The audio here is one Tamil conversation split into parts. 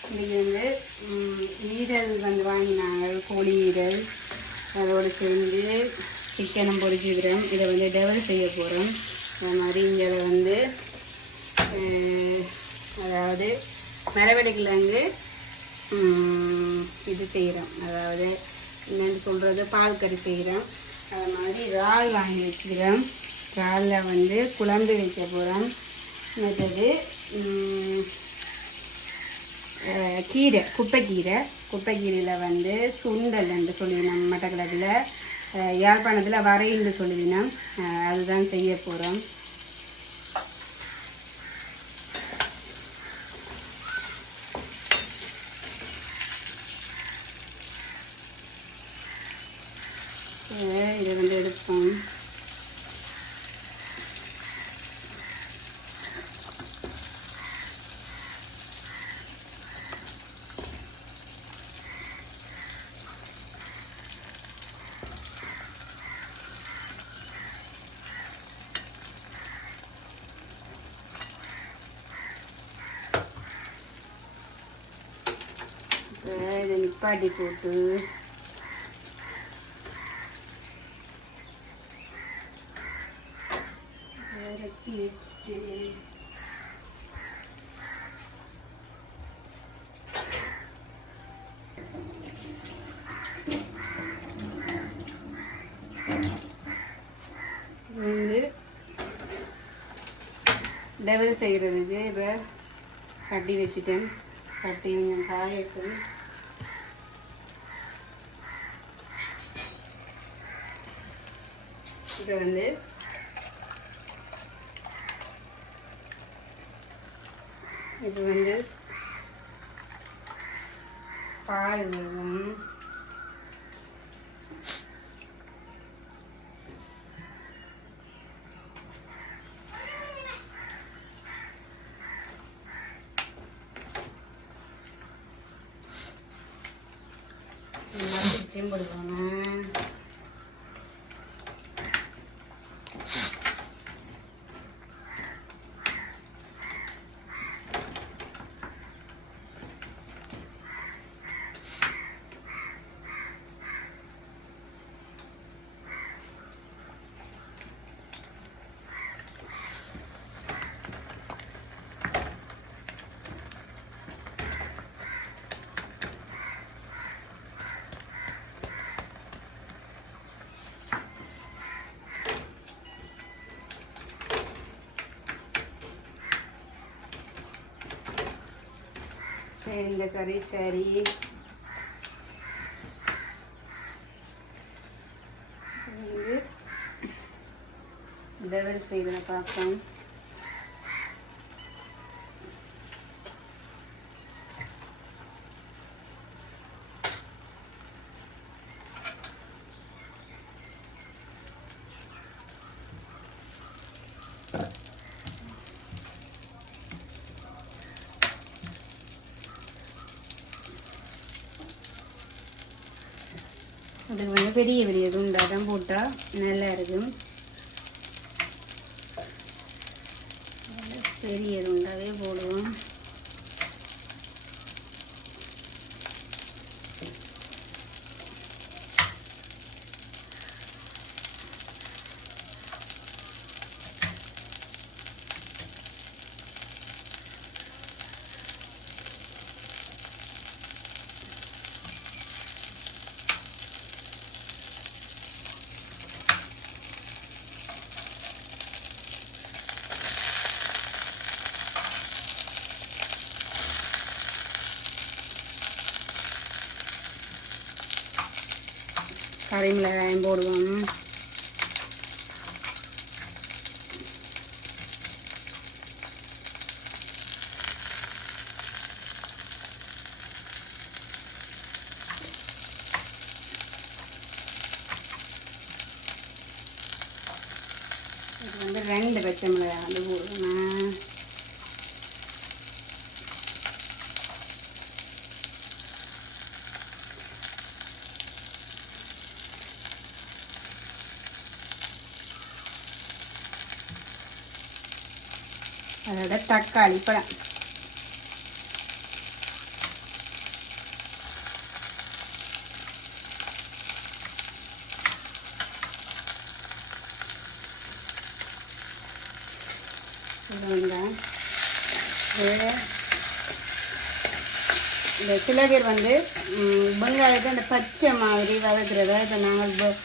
இன்றைக்கி வந்து ஈரல் வந்து வாங்கினாங்க. கோழி ஈரல். அதோடு சேர்ந்து சிக்கனும் பொரிச்சுக்கிறோம் இதை வந்து டெவல் செய்ய போகிறோம் அது மாதிரி இங்கே வந்து அதாவது மரவள்ளி இது செய்கிறோம் அதாவது என்னென்னு சொல்கிறது பால் கறி செய்கிறோம் அது மாதிரி இறால் வாங்கி வச்சுக்கிறோம். இறாலில் வந்து குழம்பு வைக்க போகிறோம் மற்றது கீரை குப்பைக்கீரை. குப்பைக்கீரையில் வந்து சுண்டல் என்று சொல்லிவினோம் மட்டக்கிழக்கில் யாழ்ப்பாணத்தில் வரைன்னு சொல்லிவினோம் அதுதான் செய்ய போகிறோம் இதை வந்து எடுப்போம் இப்ப இதை நிப்பாட்டி போட்டு இறக்கி வச்சுட்டு. வந்து டெவல் செய்கிறதுக்கு இப்போ சட்டி வச்சுட்டேன். சட்டி கொஞ்சம் காயட்டும். இப்போ வந்து இது வந்து பால் வேகும் பிச்சும் போடுவாங்க சரி, இந்த கறி சரி வந்து டெவல் பெரிய பெரிய துண்டாக தான் போட்டால் நல்லா இருக்கும். பெரிய துண்டாகவே போடுவோம். கறி மிளகாயும் போடுவோம் இது வந்து ரெண்டு பச்சை மிளகாய் அந்த தக்காளி பழம். இந்த சில பேர் வந்து வெங்காயத்தை இந்த பச்சை மாதிரி வளர்க்குறத இப்போ நாங்கள்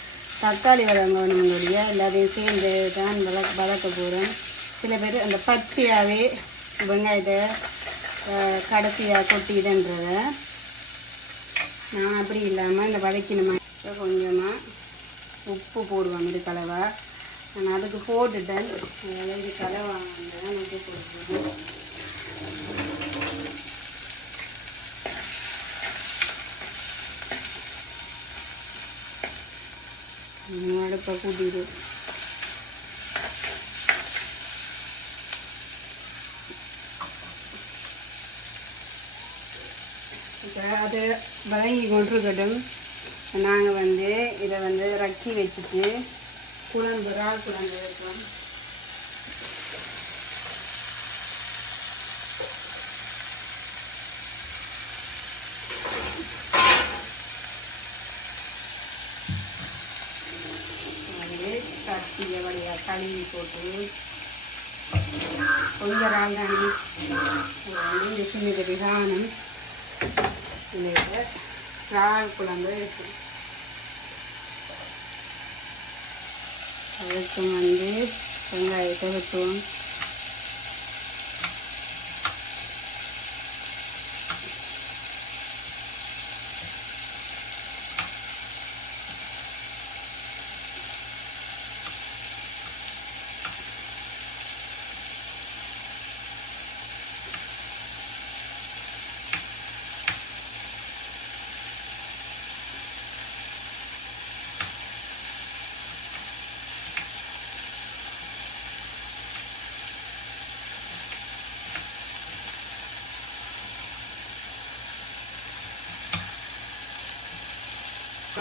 தக்காளி வதங்கணுங்களுடைய எல்லாத்தையும் சேர்ந்து தான் வள வளர்க்க போகிறோம் சில பேர் அந்த பச்சையாகவே வெங்காயத்தை கடைசியாக கொட்டிடுன்றத. நான் அப்படி இல்லாமல் இந்த வதக்கின கொஞ்சமாக உப்பு போடுவோம் இது கலவா. நான் அதுக்கு போட்டுட்டேன். இது கலவா தான் உப்பு போட்டுருவேன் அடுப்பை கூட்டிடு. இப்போ அது வதங்கி கொண்டிருக்கட்டும். நாங்கள் வந்து இதை வந்து ரக்கி வச்சுட்டு குழம்பு ரால் குழம்பு வைப்போம். அது வழியாக கழுவி போட்டு கொஞ்சம் ரால் தானே இந்த சின்ன விகானம் இந்த இறால் குழம்பு இருக்கு. அதுக்கு வந்து வெங்காயத்தை வெட்டுவோம்.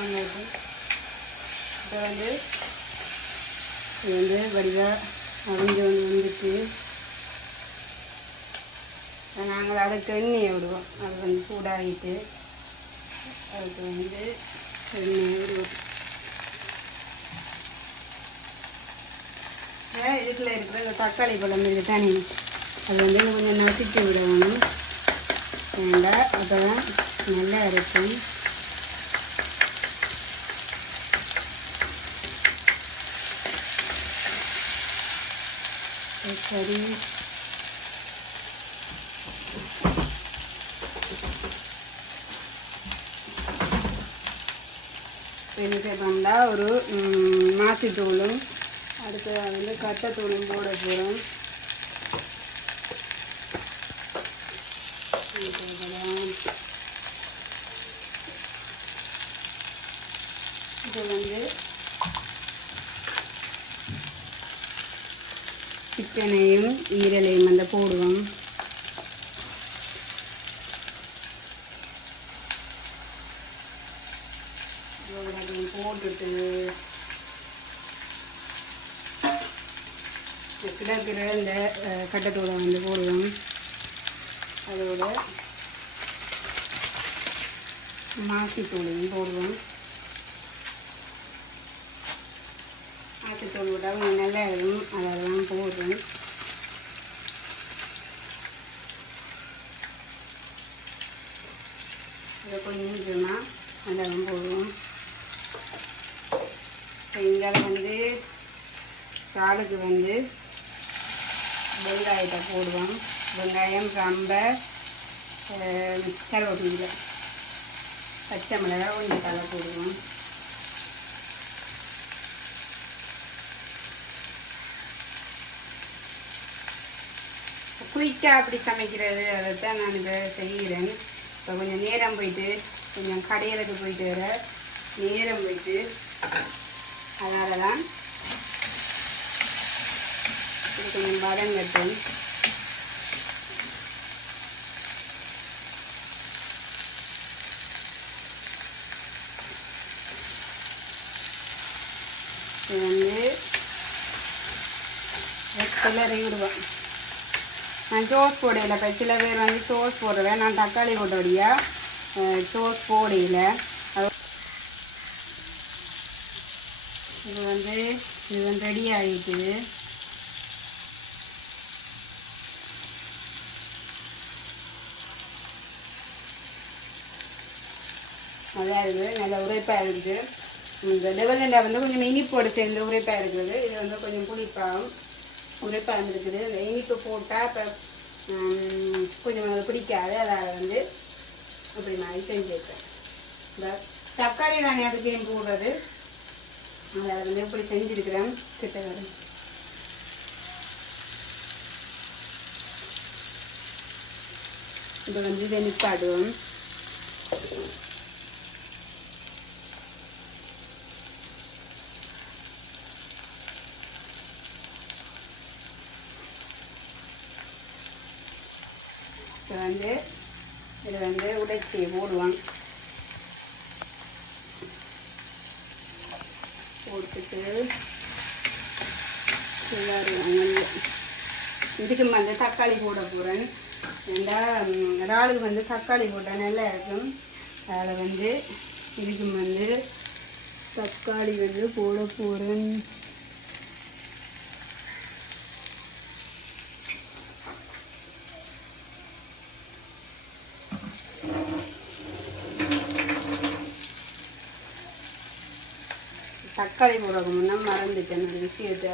வெங்காயத்தை இப்போ வந்து இது வந்து வடிவாக அவிஞ்சு வந்து வந்துட்டு நாங்கள் அதுக்கு எண்ணெயை விடுவோம். அது வந்து சூடாகிட்டு அதுக்கு வந்து எண்ணெயை விடுவோம். ஏன் இதுக்குள்ள இருக்கிற இந்த தக்காளி பழம் இருக்குது தனி. அது வந்து கொஞ்சம் நசுக்கி விடணும். வேண்டாம் அப்போ தான் நல்லா இருக்கும். சரி என்ன பண்ணா ஒரு ம், மாசித்தூளும் அடுத்து வந்து கட்டைத்தூளும் போட போகிறோம் இது வந்து சிக்கனையும் ஈரலையும் வந்து போடுவோம் இதோட அதையும் போட்டுட்டு இந்த கிடக்கிற இந்த கட்டத்தோடு வந்து போடுவோம் அதோட மாசித்தூளையும் போடுவோம் மாசித்தூள் விட்டால் நல்லா இருக்கும். அதெல்லாம் போடுறேன் இதை கொஞ்சமாக அதெல்லாம் போடுவோம் இப்போ இங்கே வந்து சாலுக்கு வந்து வெங்காயத்தை போடுவோம் வெங்காயம் ரொம்ப கருவேப்பிலை. பச்சை மிளகாய் கொஞ்சம் தலை போடுவோம் குயிக்காக அப்படி சமைக்கிறது அதை தான் நான் இப்போ செய்கிறேன். இப்போ கொஞ்சம் நேரம் போயிட்டு கொஞ்சம் கடையிலுக்கு போயிட்டு வர நேரம் போயிட்டு அதனால தான் கொஞ்சம் வதங்கட்டும். இது வந்து கிளறி விடுவேன் நான் சோஸ் போடையில் இப்போ சில பேர் வந்து சோஸ் போடுறேன் நான் தக்காளி போட்டோடைய சோஸ் போடையில் இது வந்து இது வந்து ரெடி ஆகிட்டுது நல்லா இருக்குது நல்லா உரைப்பாக இருக்குது இந்த லெவலில் வந்து கொஞ்சம் இனிப்போடு சேர்ந்து உரைப்பாக இருக்கிறது இது வந்து கொஞ்சம் புளிப்பாகும் உரைப்பாக இருக்குது. இந்த இனிப்பு போட்டால் இப்போ கொஞ்சம் அது பிடிக்காது. அதால் வந்து அப்படி நான் செஞ்சுருக்கேன் இந்த தக்காளி தானே அதுக்கு ஏன் போடுறது? அதை வந்து இப்படி செஞ்சுருக்கிறேன். கிட்ட வரும். இப்போ வந்து இதை நிப்பாடுவோம் வந்து இதை வந்து உடைச்சி போடுவாங்க. போட்டுட்டு இதுக்கு வந்து தக்காளி போட போகிறேன் ஏண்டா ம், இறாலுக்கு வந்து தக்காளி போட்டால் நல்லா இருக்கும். அதில் வந்து இதுக்கு வந்து தக்காளி வந்து போட போகிறேன் தக்காளி போடுறதுக்கு முன்னே மறந்துட்டேன். ஒரு விஷயத்த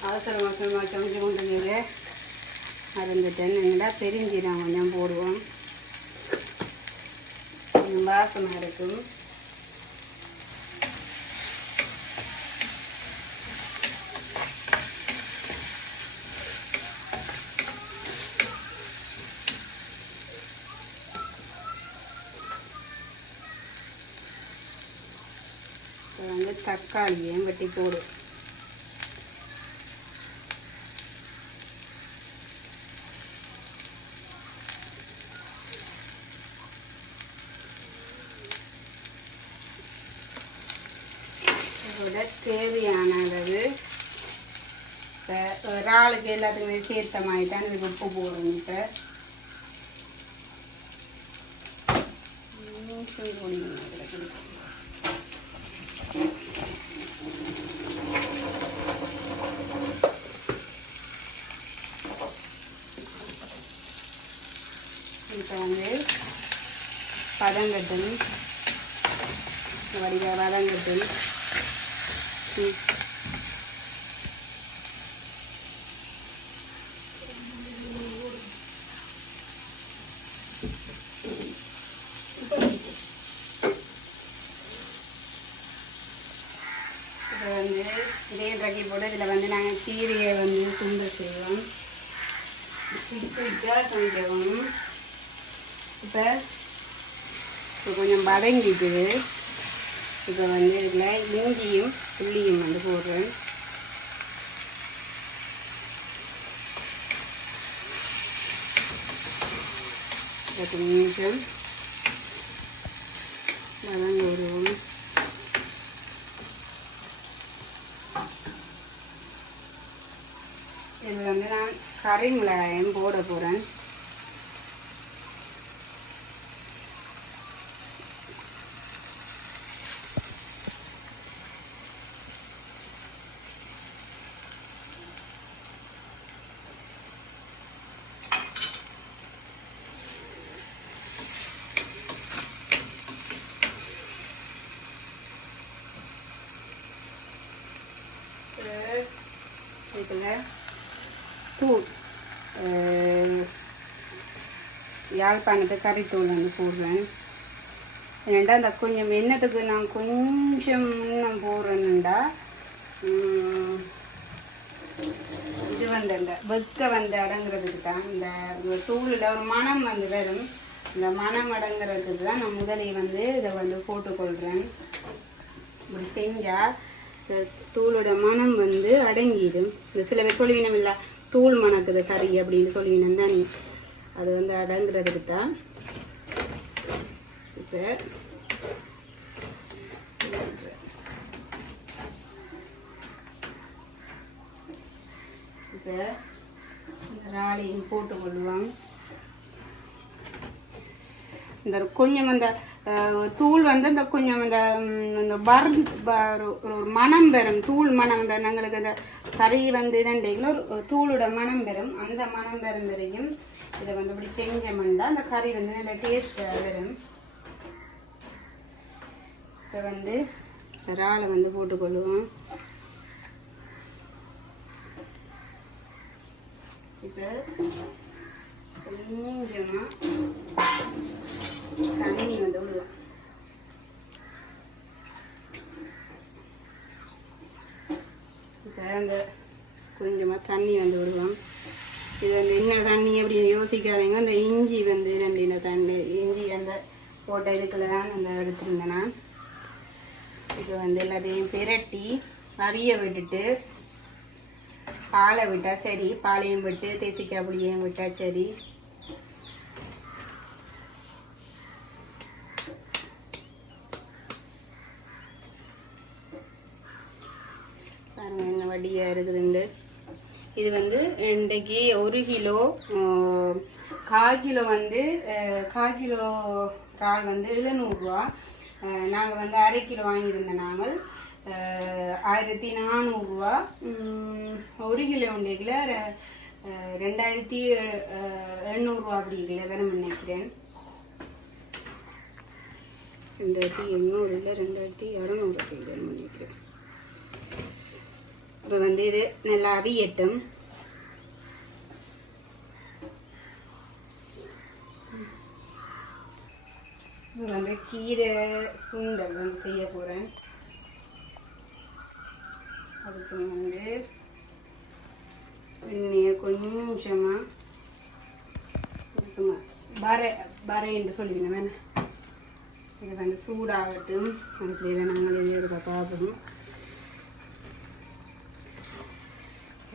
அவசர அவசரமாக சமைச்சு கொண்டு வந்து மறந்துட்டேன். என்னடா பெருஞ்சீரகம் கொஞ்சம் போடுவோம். வாசமாக இருக்கும். தக்காளியையும் வெட்டி போடு. இதோட தேவையான அளவு இப்போ ஒரு ஆளுக்கு எல்லாத்துக்குமே சேர்த்த மாதிரி தான் இதுக்கு உப்பு போடுங்க இப்போ நிமிஷம் போடணும் அதுல கொஞ்சம். இப்போ வந்து பதங்கட்டும் வடிக வதங்கட்டும் இப்போ வந்து இதே தக்கி போட்டு இதில் வந்து நாங்கள் கீரையை வந்து துண்டு செய்வோம் குயிக்காக சமைக்கவும் வதங்கிது இப்போ வந்து இதில் இஞ்சியும் புள்ளியும் வந்து போடுறேன். பத்து நிமிஷம். வதங்க விடுவோம். இதில் வந்து நான் கறி மிளகாயும் போட போகிறேன் இதில் தூள் யாழ்ப்பாணத்து கறித்தூள் வந்து போடுறேன். ஏன்டா அந்த கொஞ்சம் எண்ணத்துக்கு நான் கொஞ்சம் நான் போடுறேன்னுண்டா. இது வந்து அந்த வெக்க வந்து அடங்குறதுக்கு தான். இந்த தூளில் ஒரு மனம் வந்து வரும். இந்த மனம் அடங்குறதுக்கு தான் நான் முதலில் வந்து இதை வந்து போட்டுக்கொள்கிறேன். இப்படி செஞ்சால் இந்த தூளோட மனம் வந்து அடங்கிடும். இந்த சில பேர் சொல்லுவீனம் இல்லை தூள் மணக்குது கறி அப்படின்னு சொல்லி தானே அது வந்து அடங்குறதுக்கு தான் இப்போ இப்போ ராலியும் போட்டு கொள்ளுவாங்க. இந்த கொஞ்சம் அந்த தூள் வந்து அந்த கொஞ்சம் அந்த இந்த வர் ஒரு மனம் பெறும். தூள் மனம் அந்த எங்களுக்கு அந்த கறி வந்து இரண்டையும் ஒரு தூளோட மனம் பெறும். அந்த மனம் பெறும் வரையும் இதை வந்து இப்படி செஞ்சோம்னா அந்த கறி வந்து நல்ல டேஸ்ட் வரும். இப்போ வந்து இறாலை வந்து போட்டுக்கொள்ளுவோம். இப்போ கொஞ்சமாக தண்ணி வந்து விடுவோம் இப்போ அந்த கொஞ்சமாக தண்ணி வந்து விடுவோம் இது வந்து என்ன தண்ணி அப்படின்னு யோசிக்காதீங்க. அந்த இஞ்சி வந்து ரெண்டு தண்ணி இஞ்சி அந்த போட்ட இதுக்குள்ள தான் அந்த எடுத்துருந்தேன். நான் இது வந்து எல்லாத்தையும் பிரட்டி அவிய விட்டுட்டு பாலை விட்டால் சரி பாலையும் விட்டு தேசிக்காய் புளியையும் விட்டால் சரி பாருங்கள் என்ன வடியாக இருக்குதுண்டு. இது வந்து இன்றைக்கு ஒரு கிலோ கால் கிலோ வந்து கால் கிலோ இறால் வந்து எழுநூறுரூவா நாங்கள் வந்து அரை கிலோ வாங்கியிருந்தோம் நாங்கள். ஆயிரத்தி நானூறுரூவா ஒரு கிலோ உண்டைக்குள்ள ரெண்டாயிரத்தி ஆஹ், எண்ணூறுரூவா அப்படி வேணும் நினைக்கிறேன். ரெண்டாயிரத்தி எண்ணூறு இல்லை ரெண்டாயிரத்தி இரநூறு அப்படி வேணும் நினைக்கிறேன். இப்போ வந்து இது நல்லா அவியட்டும் இப்போ வந்து கீரை சுண்டல் வந்து செய்ய போகிறேன் அதுக்கு வந்து எண்ணெயை கொஞ்சமாக சும்மா பறை என்று சொல்லிக்கணும். வேணா இது வந்து சூடாகட்டும். அதுக்குள்ளே நாங்கள் வெளியே பார்ப்போம்.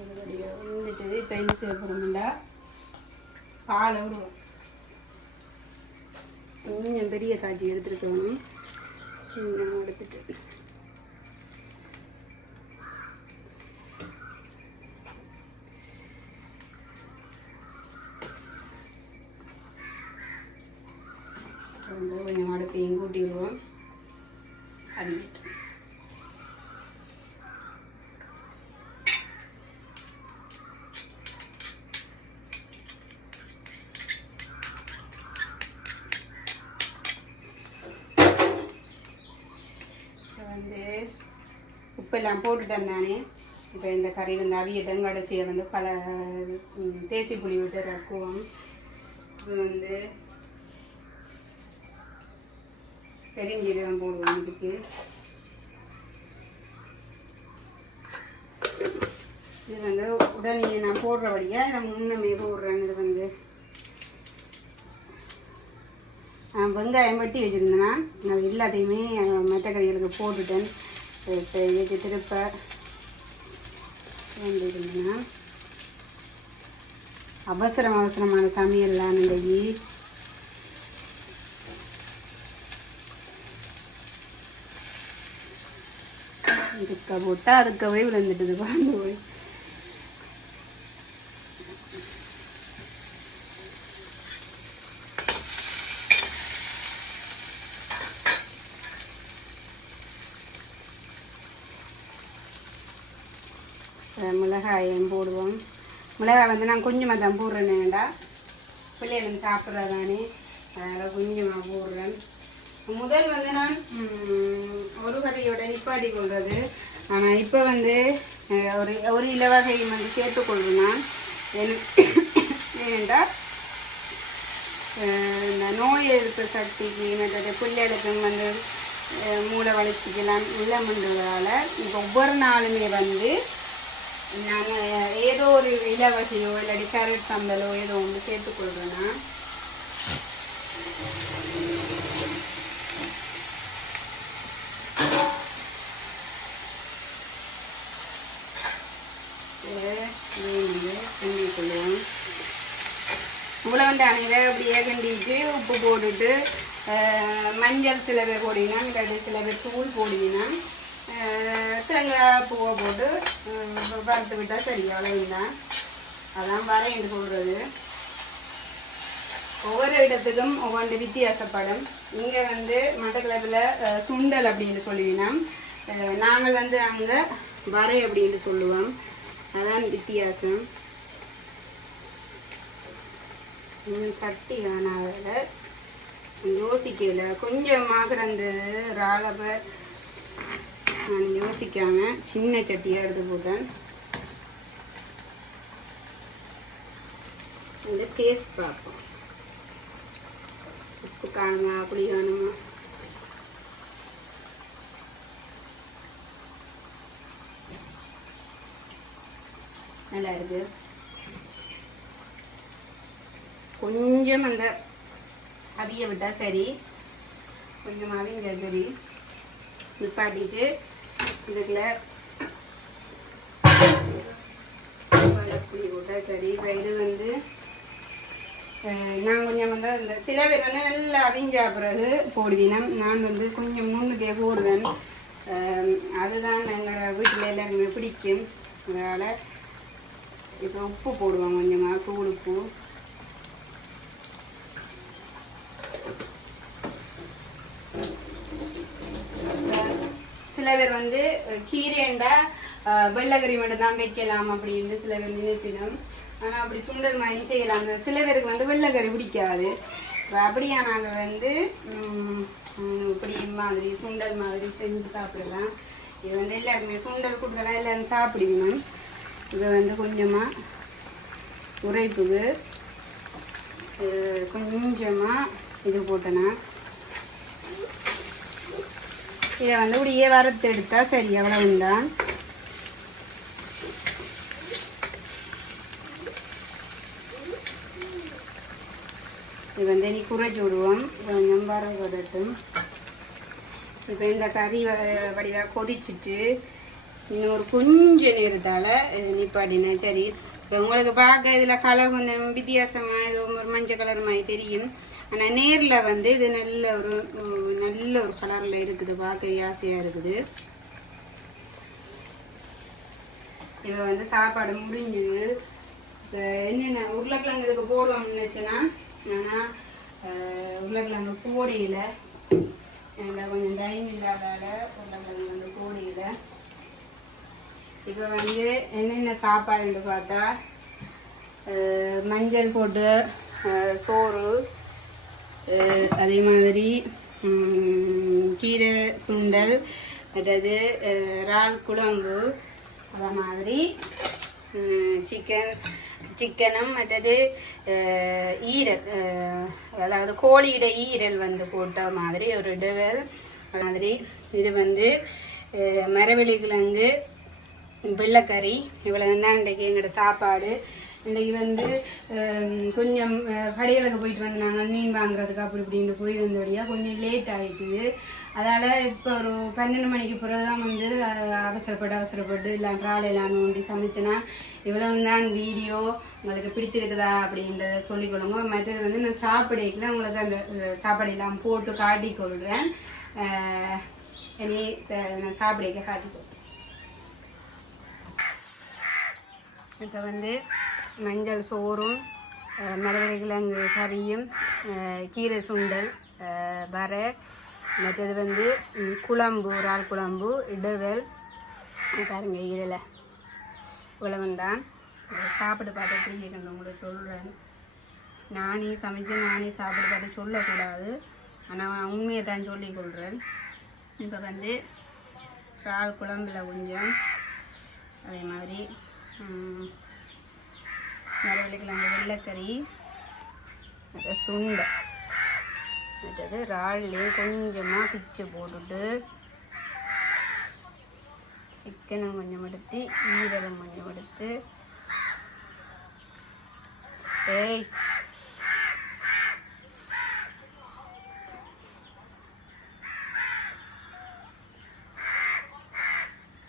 வந்துட்டு இப்போ என்ன செய்ய போகிறோம்னா பால் விடுவோம் கொஞ்சம் பெரிய காய்ச்சி எடுத்துருக்கணும் சின்ன எடுத்துட்டு வந்து கொஞ்சம் அடுப்பையும் கூட்டி விடுவோம் அடிக்கிட்டு இப்போ வந்து உப்பெல்லாம் போட்டுட்டேன் நானே. இப்போ இந்த கறி வந்து அவியட்டும் கடைசியை வந்து பல தேசி புளி விட்டு ரக்குவோம். இப்போ வந்து பெருஞ்சீரகம் போடுவோம் இதுக்கு. இது வந்து உடனே நான் போடுறபடியாக நான் முன்னமே போடுறேன். இது வந்து வெங்காயம் வெட்டி வச்சுருந்தேன்னா நான் எல்லாத்தையுமே மெத்த கறிகளுக்கு போட்டுட்டேன். இப்போ இதுக்கு திருப்ப வந்துருந்தேன்னா அவசரம் அவசரமான சமையல்லாம் இந்த இதுக்க போட்டால் அதுக்கவே விழுந்துட்டுது பாருங்க. போய் மிளகாயம் போடுவோம் மிளகாய் வந்து நான் கொஞ்சமாக தான் போடுறேன் வேண்டாம் பிள்ளைகளுக்கு சாப்பிட்றதானே அதனால் கொஞ்சமாக போடுறேன் முதல் வந்து நான் ஒரு வகையோட நிப்பாட்டி கொள்வது ஆனால் இப்போ வந்து ஒரு ஒரு இலவகையும் வந்து சேர்த்துக்கொள்வேன் நான் ஏனென்றால் இந்த நோய் எதிர்ப்பு சக்திக்கு மற்றது பிள்ளைகளுக்கும் வந்து மூளை வளர்ச்சிக்கெல்லாம் உள்ளமன்றதால இப்போ ஒவ்வொரு நாளுமே வந்து நான் ஏதோ ஒரு இலவசியோ இல்லாட்டி கேரட் சம்பலோ ஏதோ ஒன்று சேர்த்துக்கொள்வேன்னா கிண்டிக்கொள்வோம் உங்களை வந்து அணிவை அப்படியே கிண்டிட்டு உப்பு போட்டுட்டு மஞ்சள் சில பேர் போடினா இல்லாட்டி சில பேர் தூள் போடினா தேங்காய் பூவை போட்டு வறுத்து விட்டால் சரி அவ்வளவுதான் அதான் வரேன் சொல்கிறது ஒவ்வொரு இடத்துக்கும் ஒவ்வொன்று வித்தியாசப்படும் இங்கே வந்து மட்டக்களப்பில் சுண்டல் அப்படின்னு சொல்லுவீங்கன்னா நாங்கள் வந்து அங்கே வரை அப்படின்னு சொல்லுவோம் அதான் வித்தியாசம் இன்னும் சட்டி வேணாவில் யோசிக்கல கொஞ்சமாக அந்த இறாலவை நான் யோசிக்காம சின்ன சட்டியாக எடுத்து போட்டேன். இந்த டேஸ்ட் பார்ப்போம். உப்பு காணுமா அப்படி காணுமா நல்லா இருக்கு. கொஞ்சம் அந்த அவிய விட்டா சரி. கொஞ்சம் அவிங்க சரி நிப்பாட்டிட்டு இதுக்குள்ள புளி போட்டால் சரி. இப்போ இது வந்து நான் கொஞ்சம் வந்து இந்த சில பேர் வந்து நல்லா அவிஞ்சா பிறகு போடுவினம் நான் வந்து கொஞ்சம் முன்னுக்கே போடுவேன். அதுதான் எங்கள் வீட்டில் எல்லாருமே பிடிக்கும். அதனால் இப்போ உப்பு போடுவோம் கொஞ்சமாக தூள் உப்பு. சில பேர் வந்து கீரேண்டா கீரைண்டா மட்டும் தான் வைக்கலாம் அப்படின்னு சில பேர் நினைப்பினோம் ஆனால் அப்படி சுண்டல் மாதிரி செய்யலாம். சில பேருக்கு வந்து வெள்ளைக்கறி பிடிக்காது. அப்படியா நாங்கள் வந்து இப்படி மாதிரி சுண்டல் மாதிரி செஞ்சு சாப்பிடலாம். இது வந்து எல்லாருக்குமே சுண்டல் கொடுத்தலாம் எல்லாரும் சாப்பிடுவணும் இது வந்து கொஞ்சமாக உரைப்புக்கு கொஞ்சமாக இது போட்டேன்னா இதை வந்து இப்படியே வறுத்து எடுத்தால் சரி அவ்வளவுதான். இது வந்து நீ குறைச்சி விடுவோம். கொஞ்சம் வர விடட்டும் இப்போ இந்த கறி வ- வடிவாக கொதிச்சுட்டு இன்னும் ஒரு கொஞ்சம் நேரத்தால் நிப்பாட்டினேன் சரி. இப்போ உங்களுக்கு பார்க்க இதில் கலர் கொஞ்சம் வித்தியாசமாக ஏதோ ஒரு மஞ்சள் கலர் மாதிரி தெரியும். ஆனால் நேரில் வந்து இது நல்ல ஒரு நல்ல ஒரு கலரில் இருக்குது. பார்க்க ஆசையாக இருக்குது. இப்போ வந்து சாப்பாடு முடிஞ்சுது. இப்போ என்னென்ன உருளைக்கிழங்கு இதுக்கு போடுவோம்னு நினச்சேன்னா ஆனால் உருளைக்கிழங்கு போடையில் எனக்கு கொஞ்சம் டைம் இல்லாதால உருளைக்கிழங்கு வந்து போடையில் இப்போ வந்து என்னென்ன சாப்பாடுன்னு பார்த்தா மஞ்சள் போட்டு சோறு அதே மாதிரி கீரை சுண்டல் அதாவது இறால் குழம்பு அதே மாதிரி சிக்கன் சிக்கனும் மற்றது ஈரல் அதாவது கோழியிட ஈரல் வந்து போட்ட மாதிரி ஒரு டெவல் அது மாதிரி இது வந்து மரவெளி கிழங்கு வெள்ளைக்கறி இவ்வளவு தான் இன்றைக்கி எங்களோட சாப்பாடு. இன்றைக்கி வந்து கொஞ்சம் கடைகளுக்கு போயிட்டு வந்தாங்க மீன் வாங்குறதுக்கு அப்படி இப்படின்னு போய் வந்தபடியாக கொஞ்சம் லேட் ஆகிட்டுது அதால் இப்போ ஒரு பன்னெண்டு மணிக்கு பிறகு தான் வந்து அவசரப்பட்டு அவசரப்பட்டு இல்லை காலையெல்லாம் நோண்டி சமைச்சேன்னா இவ்வளவு தான் வீடியோ உங்களுக்கு பிடிச்சிருக்குதா அப்படின்றத சொல்லிக்கொள்ளுங்க மற்றது வந்து நான் சாப்பிடைக்குள்ள உங்களுக்கு அந்த சாப்பாடையெல்லாம் போட்டு காட்டி கொள்கிறேன் இனி நான் சாப்பிடைக்க காட்டிக்கொள்கிறேன் இப்போ வந்து மஞ்சள் சோறும் அஹ், மிளகு கிழங்கு கறியும் கீரை சுண்டல் வரை மற்றது வந்து குழம்பு இறால் குழம்பு இடவல் பாருங்க இதில் இவ்வளவு தான் சாப்பிட்டு பார்த்து எப்படி இருக்கணும் உங்களுக்கு சொல்கிறேன் நானே சமைச்சு நானே சாப்பிட்டு பார்த்து சொல்லக்கூடாது. ஆனால் நான் உண்மையை தான் சொல்லிக் கொள்கிறேன் இப்போ வந்து இறால் குழம்புல கொஞ்சம் அதே மாதிரி மரவள்ளிக்கிழங்கு வெள்ளைக்கறி அது சுண்டை. மற்றது இறால்லையும் கொஞ்சமாக பிச்சு போட்டுட்டு சிக்கனும் கொஞ்சம் எடுத்து ஈரகம் கொஞ்சம் எடுத்து ஏய்.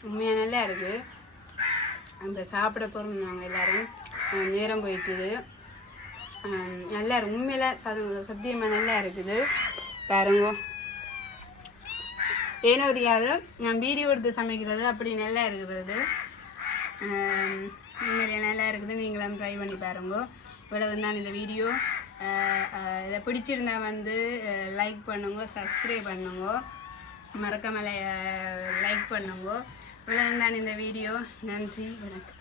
உண்மையாக நல்லா இருக்குது அந்த சாப்பிட போகிறோம் நாங்கள் எல்லோரும். நேரம் போயிட்டுது. நல்லா உண்மையில் ச- சத்தியமாக நல்லா இருக்குது. பாருங்க. ஏனோ தெரியாது. நான் வீடியோ எடுத்து சமைக்கிறது அப்படி நல்லா இருக்குது உண்மையிலே நல்லா இருக்குது. நீங்களும் ட்ரை பண்ணி பாருங்க. இவ்வளவு தான் இந்த வீடியோ. இதை பிடிச்சிருந்தா வந்து லைக் பண்ணுங்க சப்ஸ்கிரைப் பண்ணுங்க. மறக்காமல் லைக் பண்ணுங்க. இவ்வளவு தான் இந்த வீடியோ. நன்றி. வணக்கம்.